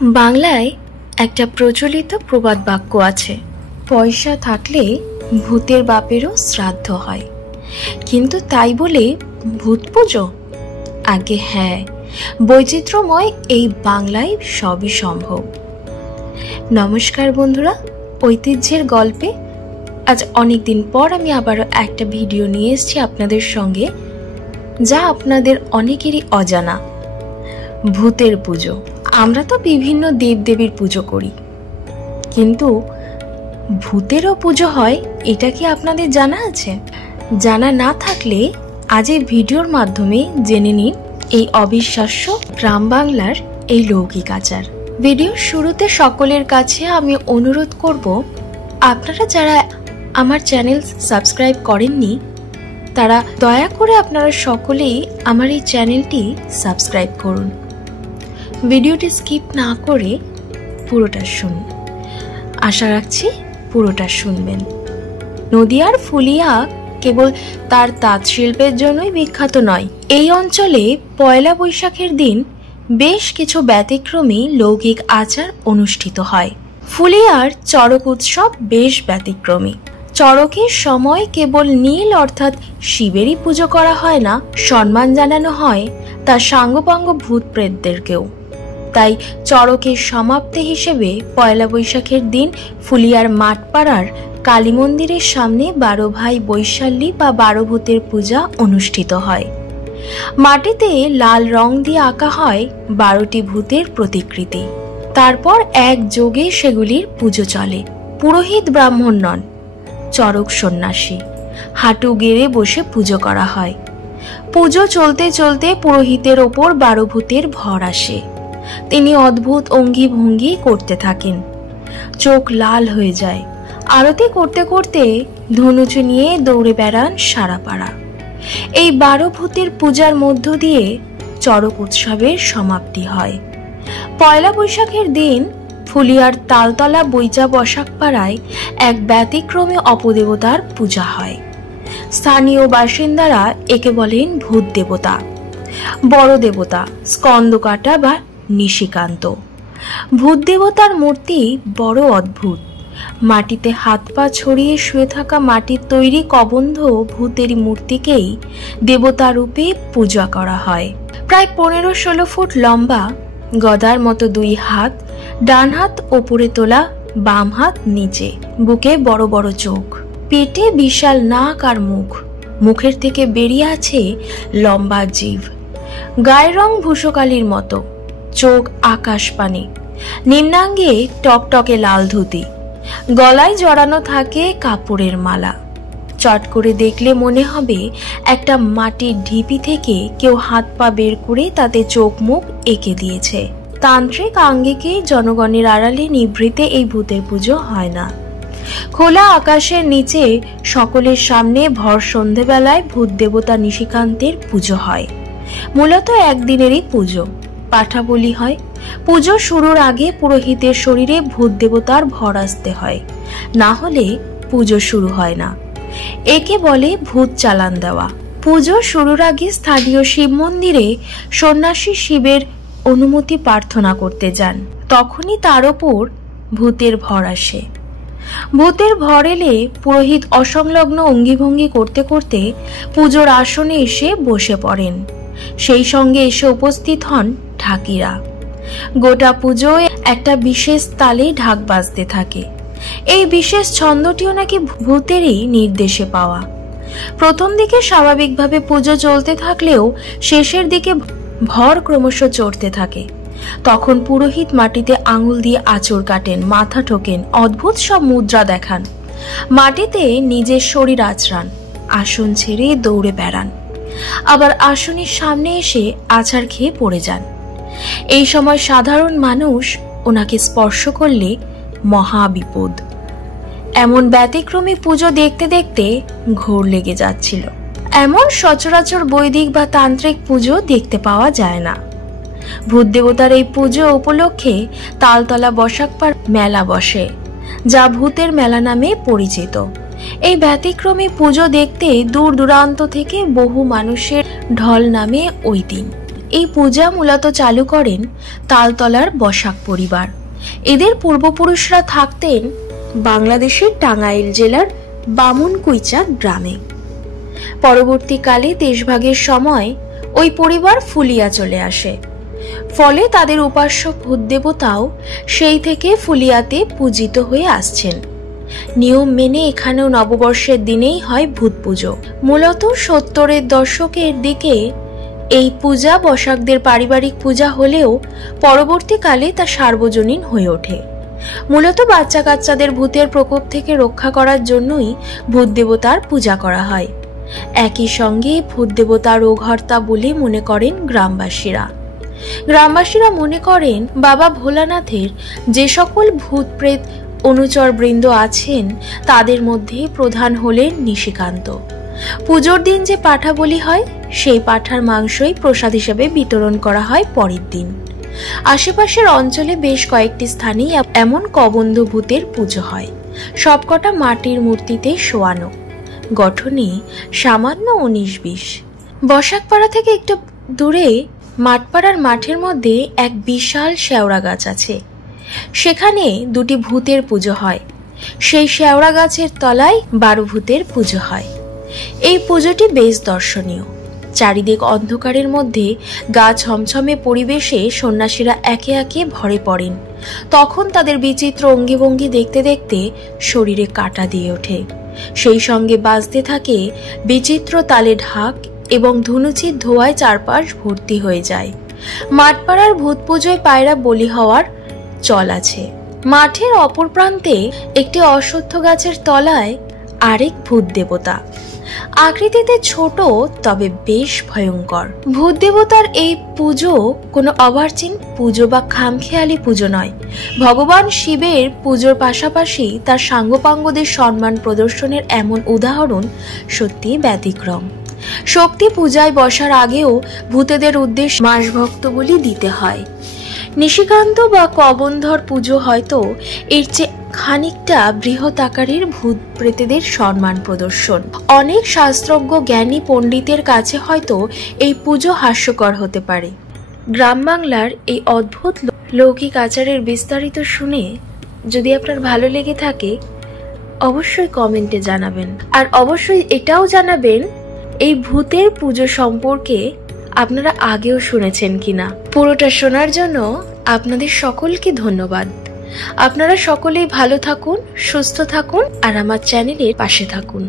বাংলায় একটা প্রচলিত প্রবাদ বাক্য আছে, পয়সা থাকলে ভূতের বাপেরও শ্রাদ্ধ হয়। কিন্তু তাই বলে ভূত পুজো? আগে হ্যাঁ, বৈচিত্র্যময় এই বাংলায় সবই সম্ভব। নমস্কার বন্ধুরা, ঐতিহ্যের গল্পে আজ অনেক দিন পর আমি আবারও একটা ভিডিও নিয়ে এসেছি আপনাদের সঙ্গে, যা আপনাদের অনেকেরই অজানা। ভূতের পুজো। আমরা তো বিভিন্ন দেবদেবীর পুজো করি, কিন্তু ভূতেরও পুজো হয়, এটা কি আপনাদের জানা আছে? জানা না থাকলে আজ এই ভিডিওর মাধ্যমে জেনে নিন এই অবিশ্বাস্য গ্রাম বাংলার এই লৌকিক আচার। ভিডিওর শুরুতে সকলের কাছে আমি অনুরোধ করব, আপনারা যারা আমার চ্যানেল সাবস্ক্রাইব করেননি তারা দয়া করে আপনারা সকলেই আমার এই চ্যানেলটি সাবস্ক্রাইব করুন। ভিডিওটি স্কিপ না করে পুরোটা শুনুন। আশা রাখছি পুরোটা শুনবেন। নদিয়ার ফুলিয়া কেবল তার তাঁত শিল্পের জন্যই বিখ্যাত নয়। এই অঞ্চলে পয়লা বৈশাখের দিন বেশ কিছু ব্যতিক্রমী লৌকিক আচার অনুষ্ঠিত হয়। ফুলিয়ার চড়ক উৎসব বেশ ব্যতিক্রমী। চড়কের সময় কেবল নীল অর্থাৎ শিবেরই পুজো করা হয় না, সম্মান জানানো হয় তার সাঙ্গপাঙ্গ ভূত প্রেতদেরকেও। তাই চড়কের সমাপ্তি হিসেবে পয়লা বৈশাখের দিন ফুলিয়ার মাঠপাড়ার কালী মন্দিরের সামনে 12 ভাই বৈশালী বা 12 ভূতের পূজা অনুষ্ঠিত হয়। মাটিতে লাল রং দিয়ে আঁকা হয় 12টি ভূতের প্রতিকৃতি। তারপর একযোগে সেগুলির পুজো চলে। পুরোহিত ব্রাহ্মণ নন, চড়ক সন্ন্যাসী হাঁটু গেড়ে বসে পুজো করা হয়। পুজো চলতে চলতে পুরোহিতের ওপর 12 ভূতের ভর আসে। তিনি অদ্ভুত অঙ্গি ভঙ্গি করতে থাকেন, চোখ লাল হয়ে যায়। আরতি করতে করতে ধনুচু নিয়ে দৌড়ে বেড়ান সারা পাড়া। এই 12 ভূতের পূজার মধ্য দিয়ে চড়ক উৎসবের সমাপ্তি হয়। পয়লা বৈশাখের দিন ফুলিয়ার তালতলা বৈচা বসাক পাড়ায় এক ব্যতিক্রমী অপদেবতার পূজা হয়। স্থানীয় বাসিন্দারা একে বলেন ভূত দেবতা, বড় দেবতা, স্কন্দকাটা বা নিশিকান্ত। ভূত দেবতার মূর্তি বড় অদ্ভুত। মাটিতে হাত পা ছড়িয়ে শুয়ে থাকা মাটির তৈরি কবন্ধ ভূতের মূর্তিকেই দেবতা রূপে পূজা করা হয়। প্রায় 15-16 ফুট লম্বা, গদার মতো 2 হাত, ডান হাত ওপরে তোলা, বাম হাত নিচে, বুকে বড় বড় চোখ, পেটে বিশাল নাক আর মুখ, মুখের থেকে বেরিয়ে আছে লম্বা জিভ। গায়ের রং ভূষকালির মতো, চোখ আকাশ পানি, নিম্নাঙ্গে টকটকে লাল ধুতি, গলায় জড়ানো থাকে কাপড়ের মালা। চট করে দেখলে মনে হবে একটা মাটির ঢিপি থেকে কেউ হাত পা বের করে তাতে চোখ মুখ এঁকে দিয়েছে। তান্ত্রিক আঙ্গিকে জনগণের আড়ালে নিভৃতে এই ভূতের পুজো হয় না। খোলা আকাশের নিচে সকলের সামনে ভর সন্ধেবেলায় ভূত দেবতা নিশিকান্তের পুজো হয়। মূলত একদিনেরই পুজো। পাঠা বলি হয়। পুজো শুরুর আগে পুরোহিতের শরীরে ভূত দেবতার ভর আসতে হয়, না হলে পুজো শুরু হয় না। একে বলে ভূত চালান দেওয়া। পুজো শুরুর আগে স্থানীয় শিব মন্দিরে সন্ন্যাসী শিবের অনুমতি প্রার্থনা করতে যান। তখনই তার ওপর ভূতের ভর আসে। ভূতের ভর এলে পুরোহিত অসংলগ্ন অঙ্গিভঙ্গি করতে করতে পুজোর আসনে এসে বসে পড়েন। সেই সঙ্গে এসে উপস্থিত হন ঢাকিরা। গোটা পুজোয় একটা বিশেষ তালে ঢাক বাজতে থাকে। এই বিশেষ ছন্দটিও নাকি ভূতেরই নির্দেশে পাওয়া। প্রথম দিকে স্বাভাবিকভাবে পুজো চলতে থাকলেও শেষের দিকে ভর ক্রমশ চড়তে থাকে। তখন পুরোহিত মাটিতে আঙুল দিয়ে আঁচড় কাটেন, মাথা ঠোকেন, অদ্ভুত সব মুদ্রা দেখান, মাটিতে নিজের শরীর আছড়ান, আসন ছেড়ে দৌড়ে বেড়ান, আবার আসনের সামনে এসে আছাড় খেয়ে পড়ে যান। এই সময় সাধারণ মানুষ ওনাকে স্পর্শ করলে মহা বিপদ। এমন ব্যতিক্রমী পুজো দেখতে দেখতে ঘোর লেগে যাচ্ছিল। এমন সচরাচর বৈদিক বা তান্ত্রিক পুজো দেখতে পাওয়া যায় না। ভূত দেবতার এই পুজো উপলক্ষে তালতলা বসাকপাড় মেলা বসে, যা ভূতের মেলা নামে পরিচিত। এই ব্যতিক্রমী পুজো দেখতে দূর দূরান্ত থেকে বহু মানুষের ঢল নামে ওই দিন। এই পূজা মূলত চালু করেন তালতলার বসাক পরিবার। এদের পূর্বপুরুষরা থাকতেন বাংলাদেশের টাঙ্গাইল জেলার বামুনকুইচা গ্রামে। পরবর্তীকালে দেশভাগের সময় ওই পরিবার ফুলিয়া চলে আসে। ফলে তাদের উপাস্য ভূত দেবতাও সেই থেকে ফুলিয়াতে পূজিত হয়ে আসছেন। নিয়ম মেনে এখানেও নববর্ষের দিনেই হয় ভূত পুজো। মূলত 70-এর দশকের দিকে এই পূজা বসাকদের পারিবারিক পূজা হলেও পরবর্তীকালে তা সার্বজনীন হয়ে ওঠে। মূলত বাচ্চা কাচ্চাদের ভূতের প্রকোপ থেকে রক্ষা করার জন্যই ভূত দেবতার পূজা করা হয়। একই সঙ্গে ভূত দেবতা রোগহর্তা বলে মনে করেন গ্রামবাসীরা। গ্রামবাসীরা মনে করেন বাবা ভোলানাথের যে সকল ভূত প্রেত অনুচর বৃন্দ আছেন তাদের মধ্যে প্রধান হলেন নিশিকান্ত। পুজোর দিন যে পাঠা বলি হয় সেই পাঠার মাংসই প্রসাদ হিসেবে বিতরণ করা হয় পরের দিন। আশেপাশের অঞ্চলে বেশ কয়েকটি স্থানেই এমন কবন্ধ ভূতের পুজো হয়। সবকটা মাটির মূর্তিতে শোয়ানো, গঠনে সামান্য 19-20। বসাকপাড়া থেকে একটু দূরে মাঠপাড়ার মাঠের মধ্যে এক বিশাল শেওড়া গাছ আছে। সেখানে দুটি ভূতের পুজো হয়। সেই শেওড়া গাছের তলায় 12 ভূতের পুজো হয়। এই পুজোটি বেশ দর্শনীয়। চারিদিক অন্ধকারের মধ্যে গা ছমছমে পরিবেশে সন্ন্যাসীরা একে একে ভরে পড়েন। তখন তাদের বিচিত্র অঙ্গিভঙ্গি দেখতে দেখতে শরীরে কাঁটা দিয়ে ওঠে। সেই সঙ্গে বাজতে থাকে বিচিত্র তালে ঢাক এবং ধুনুচির ধোঁয়ায় চারপাশ ভর্তি হয়ে যায়। মাঠপাড়ার ভূত পুজোয় পায়রা বলি হওয়ার চল আছে। মাঠের অপর প্রান্তে একটি অশ্বত্থ গাছের তলায় আরেক ভূত দেবতা। আকৃতিতে ছোট তবে বেশ ভয়ঙ্কর। ভূত দেবতার এই পুজো কোনো অবার্চিন পুজো বা খামখেয়ালি পুজো নয়। ভগবান শিবের পুজোর পাশাপাশি তার সাঙ্গপাঙ্গদের সম্মান প্রদর্শনের এমন উদাহরণ সত্যি ব্যতিক্রম। শক্তি পূজায় বসার আগেও ভূতেদের উদ্দেশ্যে মাস ভক্ত বলি দিতে হয়। নিশিকান্ত বা কবন্ধর পুজো হয়তো এর চেয়ে খানিকটা বৃহৎ আকারের ভূত প্রেতেদের সম্মান প্রদর্শন। অনেক শাস্ত্রজ্ঞ জ্ঞানী পণ্ডিতের কাছে হয়তো এই পুজো হাস্যকর হতে পারে। গ্রাম বাংলার এই অদ্ভুত লৌকিক আচারের বিস্তারিত শুনে যদি আপনার ভালো লেগে থাকে অবশ্যই কমেন্টে জানাবেন। আর অবশ্যই এটাও জানাবেন এই ভূতের পুজো সম্পর্কে আপনারা আগেও শুনেছেন কিনা। পুরোটা শোনার জন্য আপনাদের সকলকে ধন্যবাদ। আপনারা সকলেই ভালো থাকুন, সুস্থ থাকুন আর আমার চ্যানেলের পাশে থাকুন।